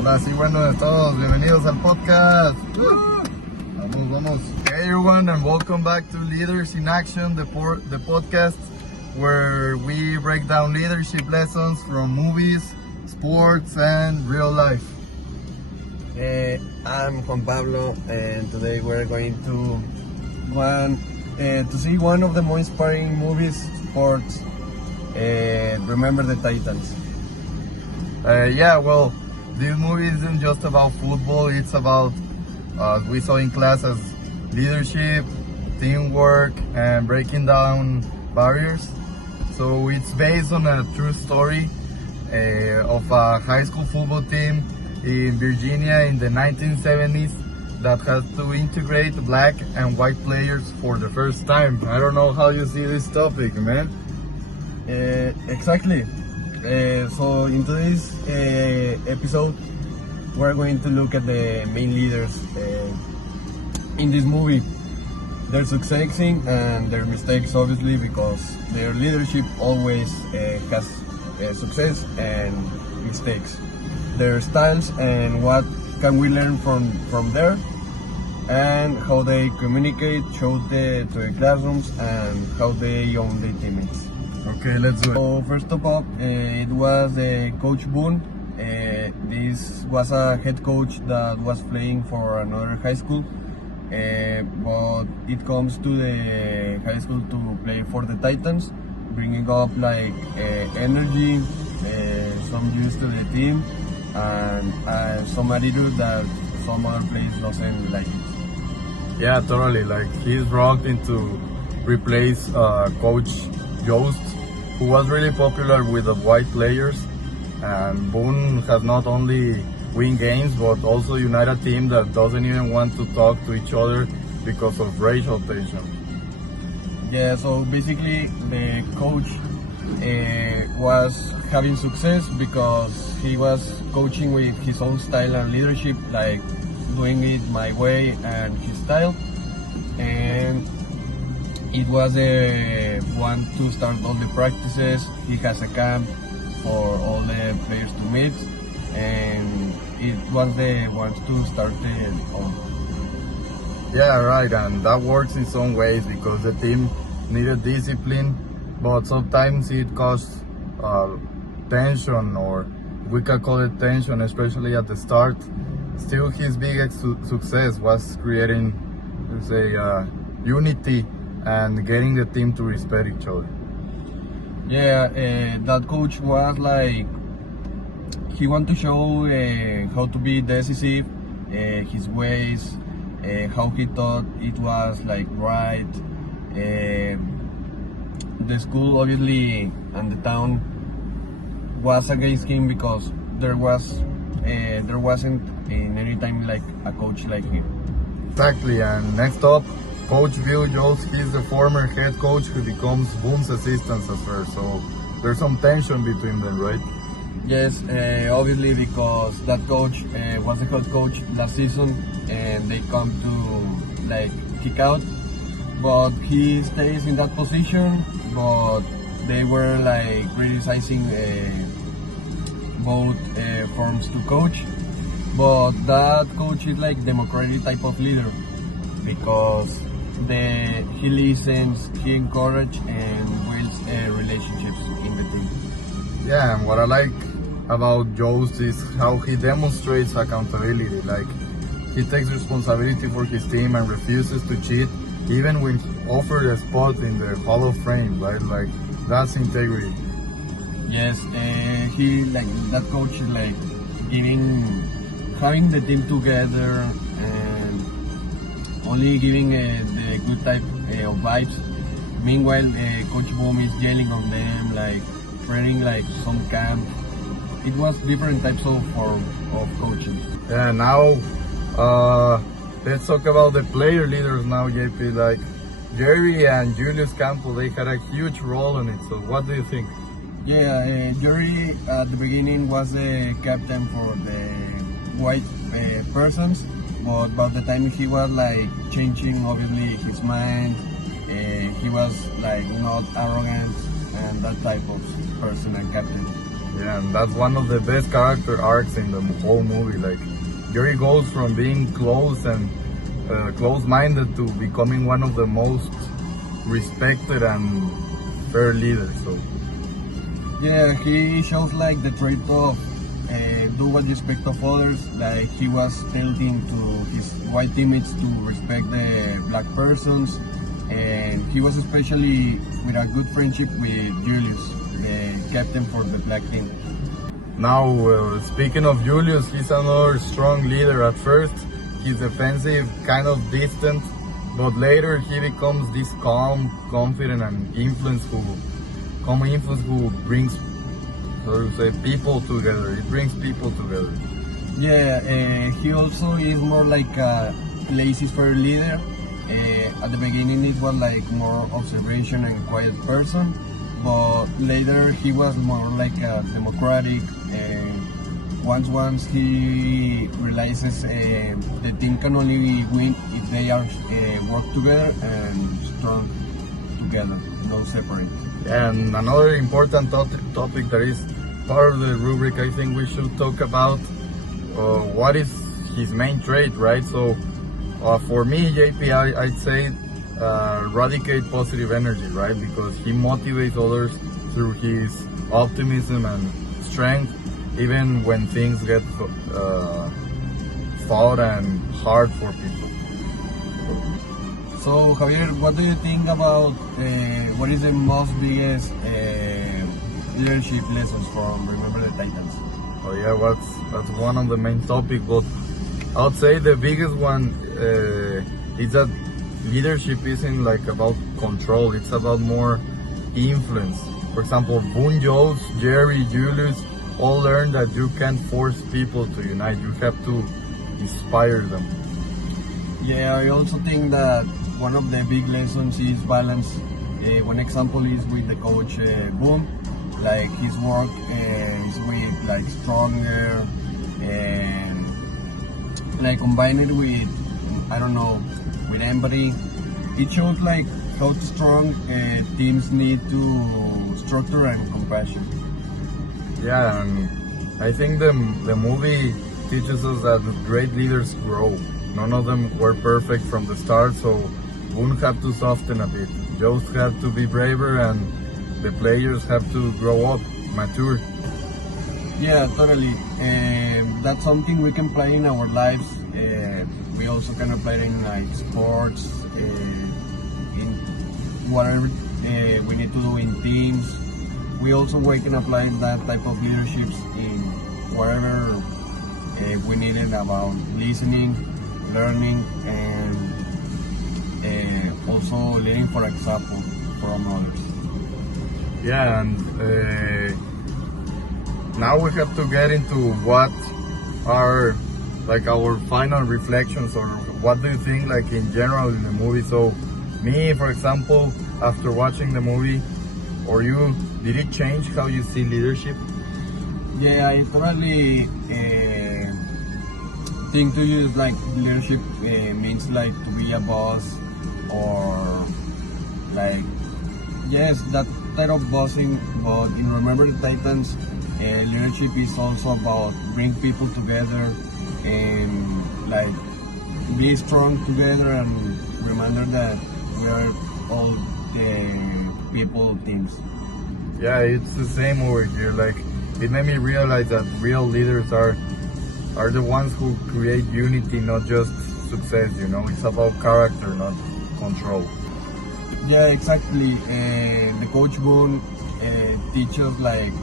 Hola, sí, buenos todos, bienvenidos al podcast. Vamos. Hey everyone, and welcome back to Leaders in Action, the podcast where we break down leadership lessons from movies, sports, and real life. I'm Juan Pablo, and today we're going to see one of the most inspiring movies, sports. Remember the Titans. This movie isn't just about football, it's about, as we saw in class, as leadership, teamwork, and breaking down barriers. So it's based on a true story of a high school football team in Virginia in the 1970s that had to integrate black and white players for the first time. I don't know how you see this topic, man. Exactly. So in today's episode, we're going to look at the main leaders in this movie. Their successing and their mistakes, obviously, because their leadership always has success and mistakes. Their styles and what can we learn from there, and how they communicate, show to the classrooms, and how they own their teammates. Okay, let's do it. So first of all, it was Coach Boone. This was a head coach that was playing for another high school, but it comes to the high school to play for the Titans, bringing up like energy, some juice to the team, and some attitude that some other players doesn't like it. Yeah, totally. Like, he's brought in to replace Coach Jost, who was really popular with the white players. And Boone has not only win games, but also unite a team that doesn't even want to talk to each other because of racial tension. Yeah, so basically the coach was having success because he was coaching with his own style and leadership, like doing it my way and his style. And it was one to start all the practices. He has a camp for all the players to meet, and it was the one to start all. Yeah, right, and that works in some ways because the team needed discipline, but sometimes it caused tension, or we can call it tension, especially at the start. Still, his biggest success was creating, unity and getting the team to respect each other. Yeah, that coach was like, he wanted to show how to be decisive, his ways, how he thought it was like right. The school, obviously, and the town was against him because there wasn't in any time like a coach like him. Exactly, and next up, Coach Bill Jones. He's the former head coach who becomes Boone's assistant at first, so there's some tension between them, right? Yes, obviously, because that coach was the head coach last season, and they come to like kick out, but he stays in that position. But they were like criticizing both forms to coach, but that coach is like democratic type of leader because he listens, he encourages, and builds relationships in the team. Yeah, and what I like about Jost is how he demonstrates accountability. Like, he takes responsibility for his team and refuses to cheat, even when offered a spot in the Hall of Fame, right? Like, that's integrity. Yes, he like that coach is like having the team together and only giving the good type of vibes. Meanwhile, Coach Boom is yelling on them, like training like some camp. It was different types of form of coaching. Yeah, now let's talk about the player leaders now, JP. Like, Jerry and Julius Campbell, they had a huge role in it. So what do you think? Yeah, Jerry at the beginning was the captain for the white persons, but by the time he was like changing, obviously, his mind, he was like not arrogant and that type of person and captain. Yeah, and that's one of the best character arcs in the whole movie. Like, Jerry goes from being close and close-minded to becoming one of the most respected and fair leaders. So Yeah, he shows like the trait of do what you expect of others. Like he was telling to his white teammates to respect the black persons, and he was especially with a good friendship with Julius, the captain for the black team. now, speaking of Julius, he's another strong leader. At first, he's defensive, kind of distant, but later he becomes this calm, confident, and influence who brings, how do you say, people together. It brings people together. Yeah, he also is more like a laissez-faire leader. At the beginning, it was like more observation and quiet person, but later he was more like a democratic. Once he realizes the team can only win if they are work together and strong together, no separate. And another important topic that is part of the rubric, I think we should talk about what is his main trait, right? So for me, JP, I'd say eradicate positive energy, right? Because he motivates others through his optimism and strength, even when things get fought and hard for people. So Javier, what do you think about what is the most biggest leadership lessons from Remember the Titans? Oh yeah, that's one of the main topics, but I would say the biggest one is that leadership isn't like about control, it's about more influence. For example, Boone Jones, Jerry, Julius all learned that you can't force people to unite, you have to inspire them. Yeah, I also think that one of the big lessons is balance. One example is with the coach Boone, like his work is with like stronger and like combine it with, I don't know, with empathy. It shows like how strong teams need to structure and compassion. Yeah, and I think the movie teaches us that great leaders grow. None of them were perfect from the start, so Boone have to soften a bit. Jost have to be braver, and the players have to grow up, mature. Yeah, totally. That's something we can apply in our lives. We also can apply it in like sports, in whatever we need to do in teams. We can apply that type of leaderships in whatever we need it about listening, learning, and also leading for example from others. Yeah, and now we have to get into what are like our final reflections, or what do you think like in general in the movie. So me, for example, after watching the movie, or you, did it change how you see leadership? Yeah, I totally think to use like leadership means like to be a boss, or like, yes, that type of bossing. But in Remember the Titans, leadership is also about bring people together and like be strong together, and remember that we are all the people teams. Yeah, it's the same over here. Like, it made me realize that real leaders are the ones who create unity, not just success. You know, it's about character, not control. Yeah, exactly. The coach Boone teaches like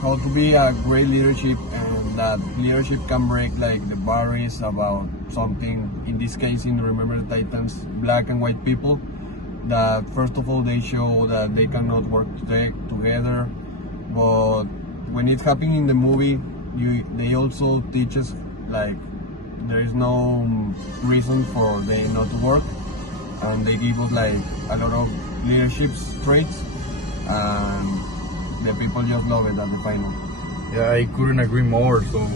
how to be a great leadership, and that leadership can break like the barriers about something. In this case, in Remember the Titans, black and white people. That first of all they show that they cannot work together, but when it happened in the movie, they also teach us like there is no reason for they not to work, and they give us like a lot of leadership traits, and the people just love it at the final. Yeah, I couldn't agree more. So,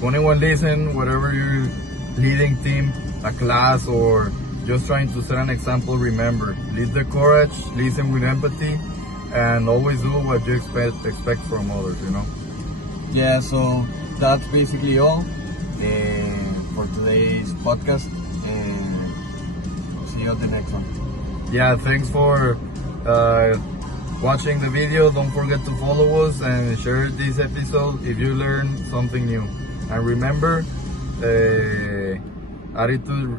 to anyone listen, whatever you're leading team, a class, or just trying to set an example, remember, lead the courage, listen with empathy, and always do what you expect from others, you know. Yeah, so that's basically all for today's podcast, and we'll see you on the next one. Yeah, thanks for watching the video. Don't forget to follow us and share this episode if you learned something new. And remember, attitude